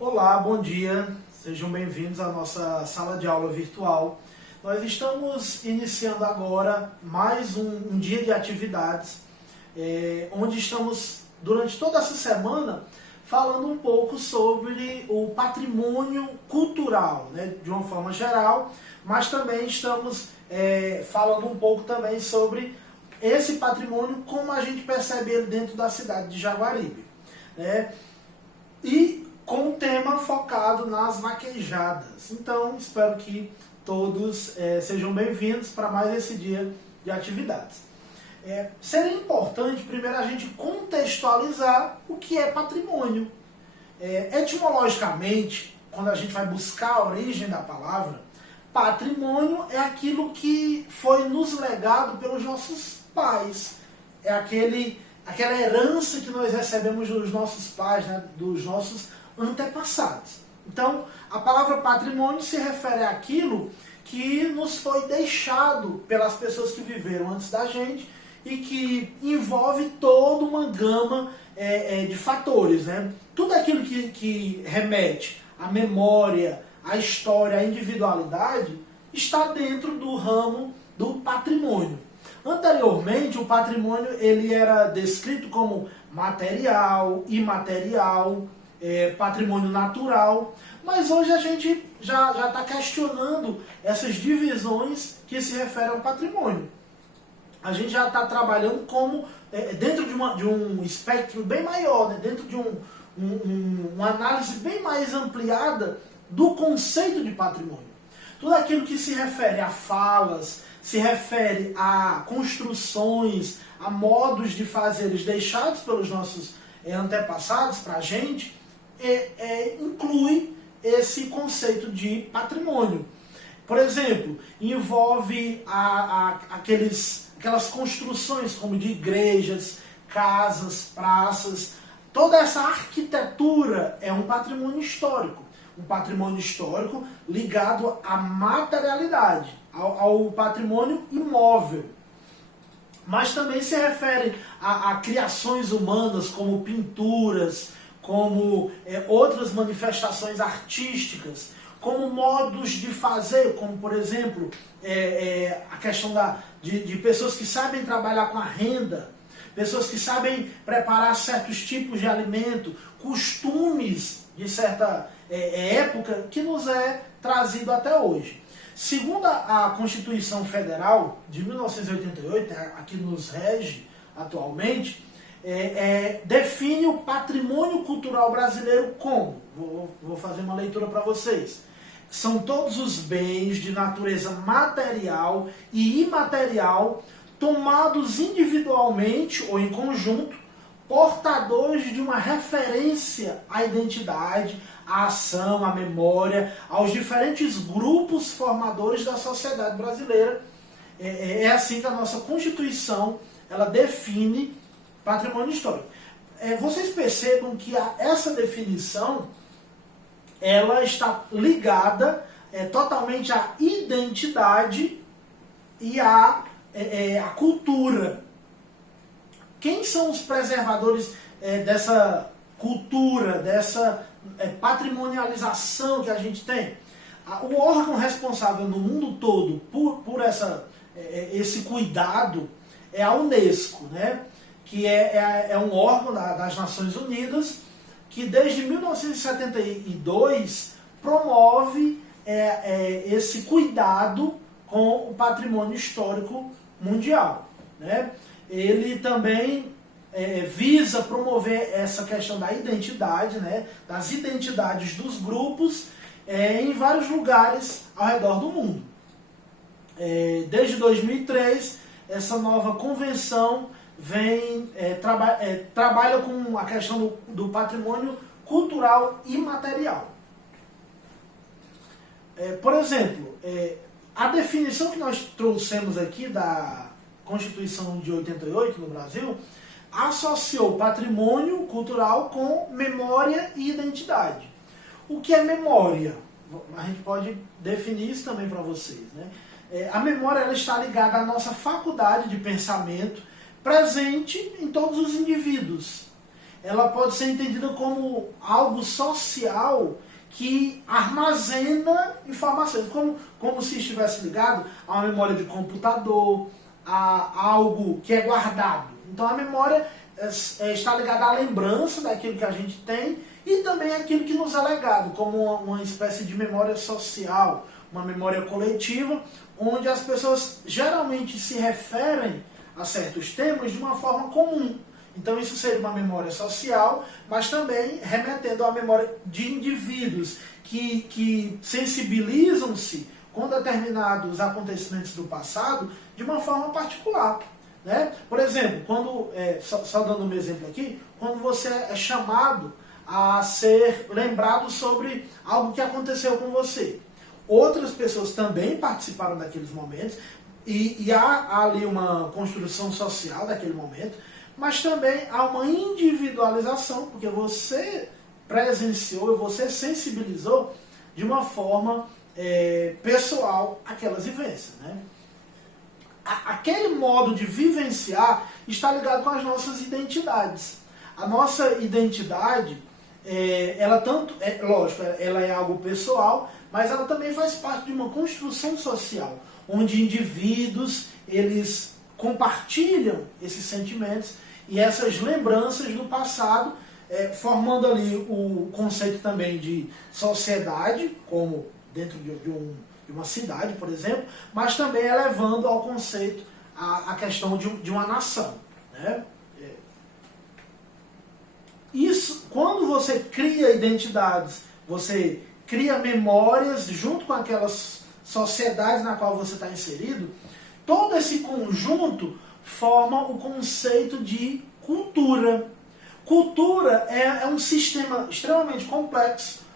Olá, bom dia, sejam bem-vindos à nossa sala de aula virtual. Nós estamos iniciando agora mais um dia de atividades, onde estamos, durante toda essa semana, falando um pouco sobre o patrimônio cultural, né, de uma forma geral, mas também estamos falando um pouco também sobre esse patrimônio, como a gente percebe ele dentro da cidade de Jaguaribe, né? E com um tema focado nas vaquejadas. Então, espero que todos sejam bem-vindos para mais esse dia de atividades. Seria importante, primeiro, a gente contextualizar o que é patrimônio. Etimologicamente, quando a gente vai buscar a origem da palavra, patrimônio é aquilo que foi nos legado pelos nossos pais. É aquela herança que nós recebemos dos nossos pais, né, dos nossos antepassados. Então, a palavra patrimônio se refere àquilo que nos foi deixado pelas pessoas que viveram antes da gente e que envolve toda uma gama de fatores, né? Tudo aquilo que remete à memória, à história, à individualidade, está dentro do ramo do patrimônio. Anteriormente, o patrimônio ele era descrito como material, imaterial, patrimônio natural, mas hoje a gente já está questionando essas divisões que se referem ao patrimônio. A gente já está trabalhando como dentro de um espectro bem maior, né? Dentro de uma análise bem mais ampliada do conceito de patrimônio. Tudo aquilo que se refere a falas, se refere a construções, a modos de fazeres deixados pelos nossos antepassados para a gente, inclui esse conceito de patrimônio. Por exemplo, envolve aquelas construções como de igrejas, casas, praças. Toda essa arquitetura é um patrimônio histórico. Um patrimônio histórico ligado à materialidade, ao patrimônio imóvel. Mas também se refere a criações humanas como pinturas, como outras manifestações artísticas, como modos de fazer, como por exemplo a questão de pessoas que sabem trabalhar com a renda, pessoas que sabem preparar certos tipos de alimento, costumes de certa época que nos é trazido até hoje. Segundo a Constituição Federal de 1988, a que nos rege atualmente, define o patrimônio cultural brasileiro como, vou fazer uma leitura para vocês, são todos os bens de natureza material e imaterial tomados individualmente ou em conjunto, portadores de uma referência à identidade, à ação, à memória, aos diferentes grupos formadores da sociedade brasileira. É assim que a nossa Constituição ela define patrimônio histórico. Vocês percebam que essa definição ela está ligada totalmente à identidade e à cultura. Quem são os preservadores dessa cultura, dessa patrimonialização que a gente tem? O órgão responsável no mundo todo por esse cuidado é a Unesco, né? Que é um órgão das Nações Unidas que desde 1972 promove esse cuidado com o patrimônio histórico mundial, né? Ele também visa promover essa questão da identidade, né? Das identidades dos grupos em vários lugares ao redor do mundo. Desde 2003, essa nova convenção trabalha com a questão do patrimônio cultural imaterial. Por exemplo, a definição que nós trouxemos aqui da Constituição de 88 no Brasil associou patrimônio cultural com memória e identidade. O que é memória? A gente pode definir isso também para vocês, né? A memória ela está ligada à nossa faculdade de pensamento presente em todos os indivíduos. ela pode ser entendida como algo social que armazena informações, como se estivesse ligado a uma memória de computador, a algo que é guardado. Então a memória está ligada à lembrança daquilo que a gente tem e também aquilo que nos é legado, como uma espécie de memória social, uma memória coletiva, onde as pessoas geralmente se referem a certos temas de uma forma comum. Então isso seria uma memória social, mas também remetendo à memória de indivíduos que sensibilizam-se com determinados acontecimentos do passado de uma forma particular. Né? Por exemplo, só dando um exemplo aqui, quando você é chamado a ser lembrado sobre algo que aconteceu com você. Outras pessoas também participaram daqueles momentos e há ali uma construção social daquele momento, mas também há uma individualização, porque você presenciou e você sensibilizou de uma forma pessoal aquelas vivências. Né? Aquele modo de vivenciar está ligado com as nossas identidades. A nossa identidade, lógico, ela é algo pessoal, mas ela também faz parte de uma construção social, onde indivíduos, eles compartilham esses sentimentos e essas lembranças do passado, formando ali o conceito também de sociedade, como dentro de uma cidade, por exemplo, mas também elevando ao conceito a questão de uma nação. Né? Isso, quando você cria identidades, você cria memórias junto com aquelas sociedades na qual você está inserido, todo esse conjunto forma o conceito de cultura. Cultura é um sistema extremamente complexo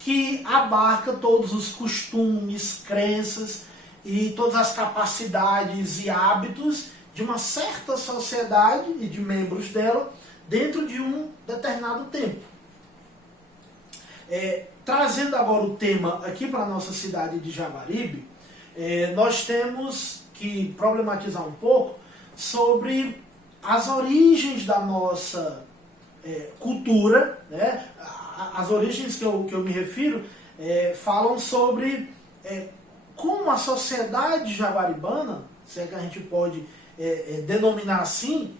que abarca todos os costumes, crenças e todas as capacidades e hábitos de uma certa sociedade e de membros dela dentro de um determinado tempo. Trazendo agora o tema aqui para a nossa cidade de Jaguaribe, nós temos que problematizar um pouco sobre as origens da nossa cultura, né? As origens que eu me refiro falam sobre como a sociedade jaguaribana, se é que a gente pode denominar assim,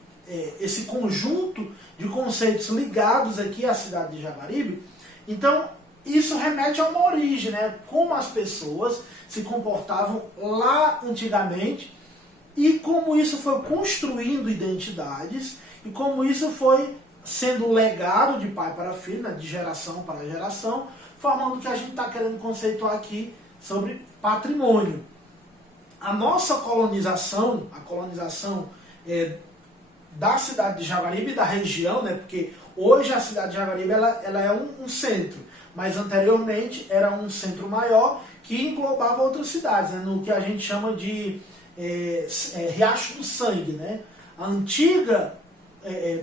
esse conjunto de conceitos ligados aqui à cidade de Jaguaribe. Então, isso remete a uma origem, né? Como as pessoas se comportavam lá antigamente e como isso foi construindo identidades e como isso foi sendo legado de pai para filho, né? De geração para geração, formando o que a gente está querendo conceituar aqui sobre patrimônio. A nossa colonização, a colonização da cidade de Jaguaribe e da região, né? Porque hoje a cidade de Jaguaribe ela é um centro, mas anteriormente era um centro maior que englobava outras cidades, né? No que a gente chama de Riacho do Sangue. Né?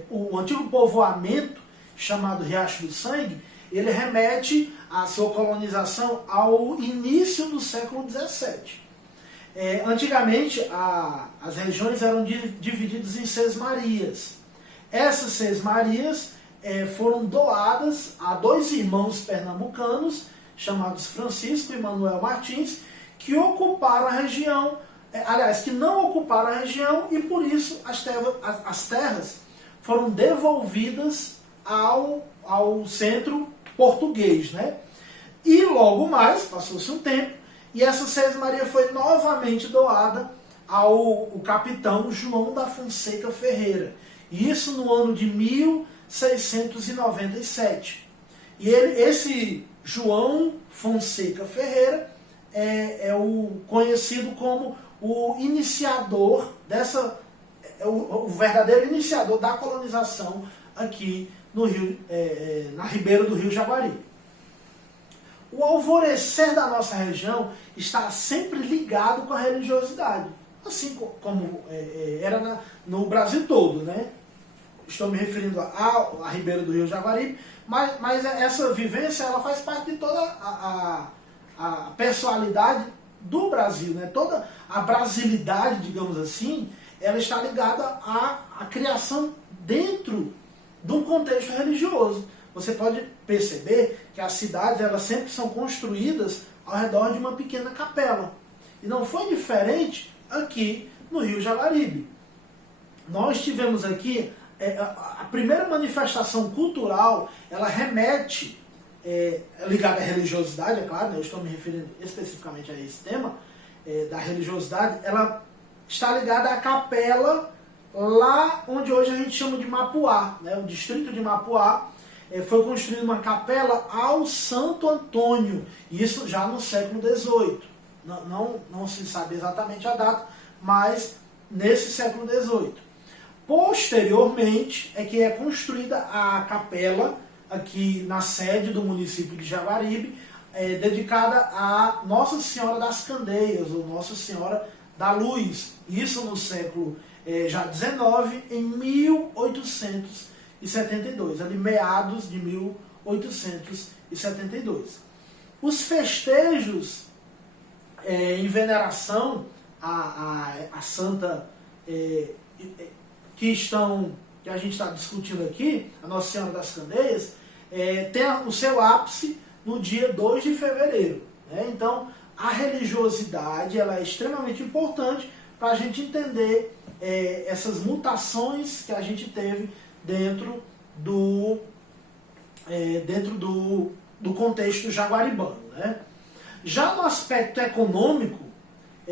O antigo povoamento chamado Riacho do Sangue, ele remete a sua colonização ao início do século XVII. Antigamente, as regiões eram divididas em sesmarias. Essas sesmarias foram doadas a dois irmãos pernambucanos, chamados Francisco e Manuel Martins, que ocuparam a região, que não ocuparam a região, e por isso as terras foram devolvidas ao centro português. Né? E logo mais, passou-se um tempo, e essa sesmaria foi novamente doada ao capitão João da Fonseca Ferreira. Isso no ano de 1697. E esse João Fonseca Ferreira é o conhecido como o iniciador o verdadeiro iniciador da colonização aqui no Rio, na ribeira do Rio Jaguaribe. O alvorecer da nossa região está sempre ligado com a religiosidade, assim como era no Brasil todo, né? Estou me referindo à ribeira do Rio Jaguaribe, mas essa vivência ela faz parte de toda a personalidade do Brasil, né? Toda a brasilidade, digamos assim, ela está ligada à criação dentro de um contexto religioso. Você pode perceber que as cidades elas sempre são construídas ao redor de uma pequena capela. E não foi diferente aqui no Rio Jaguaribe. Nós tivemos aqui a primeira manifestação cultural, ela remete, ligada à religiosidade, é claro, né, eu estou me referindo especificamente a esse tema, da religiosidade, ela está ligada à capela lá onde hoje a gente chama de Mapuá, né, o distrito de Mapuá. Foi construída uma capela ao Santo Antônio, isso já no século XVIII. Não se sabe exatamente a data, mas nesse século XVIII. Posteriormente é que é construída a capela aqui na sede do município de Jaguaribe, dedicada a Nossa Senhora das Candeias, ou Nossa Senhora da Luz. Isso no século já XIX, em 1872, ali meados de 1872. Os festejos em veneração à Santa que a gente está discutindo aqui, a Nossa Senhora das Candeias, tem o seu ápice no dia 2 de fevereiro. Né? Então, a religiosidade ela é extremamente importante para a gente entender essas mutações que a gente teve dentro do contexto jaguaribano. Né? Já no aspecto econômico,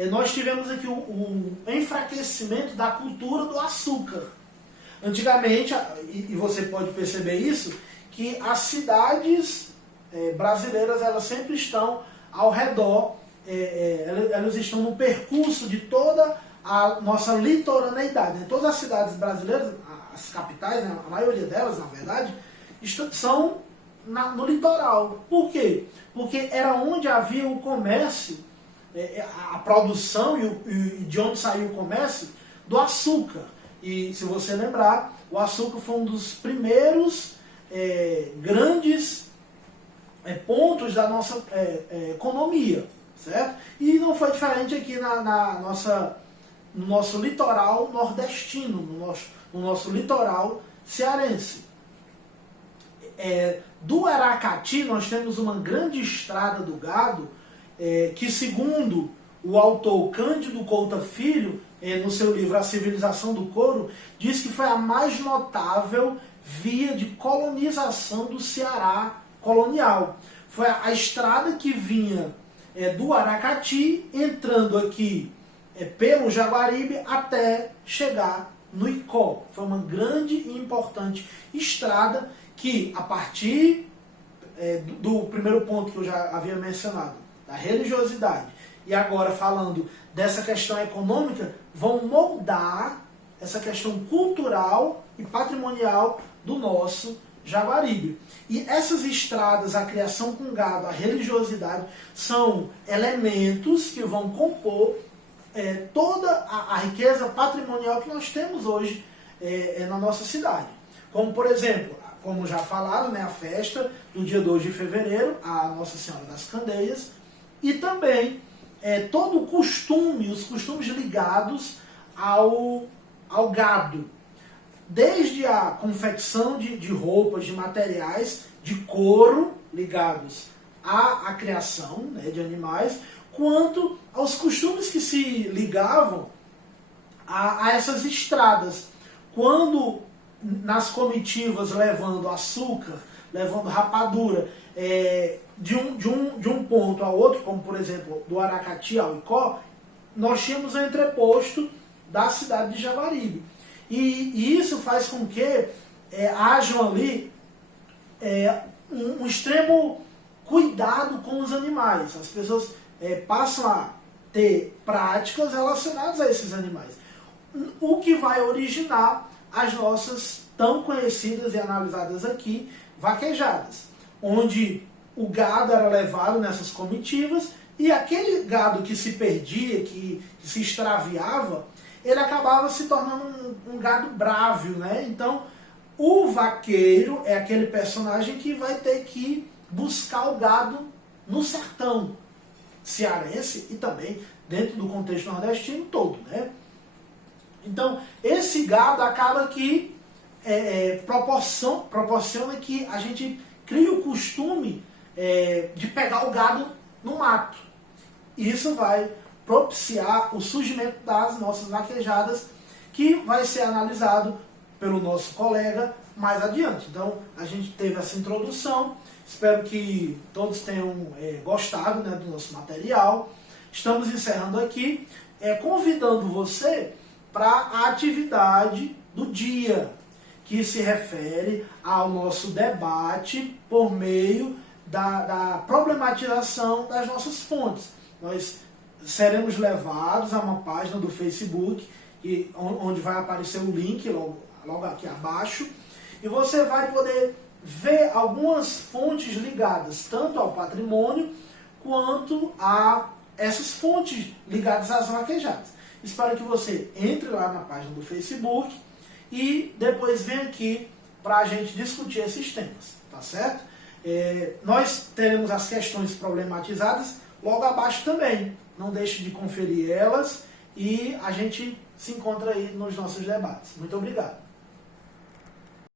nós tivemos aqui o enfraquecimento da cultura do açúcar. Antigamente, e você pode perceber isso, que as cidades brasileiras elas sempre estão ao redor, elas estão no percurso de toda a nossa litoraneidade. Todas as cidades brasileiras, as capitais, né, a maioria delas, na verdade, são no litoral. Por quê? Porque era onde havia o comércio, a produção e de onde saiu o comércio do açúcar. E se você lembrar, o açúcar foi um dos primeiros grandes pontos da nossa economia, certo? E não foi diferente aqui no nosso litoral nordestino, no nosso litoral cearense. Do Aracati nós temos uma grande estrada do gado, que segundo o autor Cândido Couta Filho, no seu livro A Civilização do Couro, diz que foi a mais notável via de colonização do Ceará colonial. Foi a estrada que vinha do Aracati, entrando aqui pelo Jaguaribe até chegar no Icó. Foi uma grande e importante estrada que, a partir do primeiro ponto que eu já havia mencionado, da religiosidade, e agora falando dessa questão econômica, vão moldar essa questão cultural e patrimonial do nosso Jaguaribe. E essas estradas, a criação com gado, a religiosidade, são elementos que vão compor toda a riqueza patrimonial que nós temos hoje na nossa cidade. Como, por exemplo, como já falaram, né, a festa do dia 2 de fevereiro, a Nossa Senhora das Candeias, e também todo o costume, os costumes ligados ao gado. Desde a confecção de roupas, de materiais, de couro ligados à criação, né, de animais, quanto aos costumes que se ligavam a essas estradas. Quando nas comitivas levando açúcar, levando rapadura, de um ponto a outro, como por exemplo do Aracati ao Icó, nós tínhamos o entreposto da cidade de Jaguaribe. E isso faz com que hajam ali um extremo cuidado com os animais. As pessoas passam a ter práticas relacionadas a esses animais. O que vai originar as nossas tão conhecidas e analisadas aqui vaquejadas, onde o gado era levado nessas comitivas e aquele gado que se perdia, que se extraviava, ele acabava se tornando um gado brávio, né? Então, o vaqueiro é aquele personagem que vai ter que buscar o gado no sertão cearense e também dentro do contexto nordestino todo, né? Então, esse gado acaba que proporciona que a gente crie o costume de pegar o gado no mato. Isso vai propiciar o surgimento das nossas vaquejadas, que vai ser analisado pelo nosso colega mais adiante. Então, a gente teve essa introdução, espero que todos tenham gostado, né, do nosso material. Estamos encerrando aqui, convidando você para a atividade do dia, que se refere ao nosso debate por meio da problematização das nossas fontes. Nós seremos levados a uma página do Facebook, onde vai aparecer o link logo aqui abaixo, e você vai poder ver algumas fontes ligadas tanto ao patrimônio quanto a essas fontes ligadas às vaquejadas. Espero que você entre lá na página do Facebook e depois venha aqui para a gente discutir esses temas, tá certo? Nós teremos as questões problematizadas logo abaixo também. Não deixe de conferir elas e a gente se encontra aí nos nossos debates. Muito obrigado.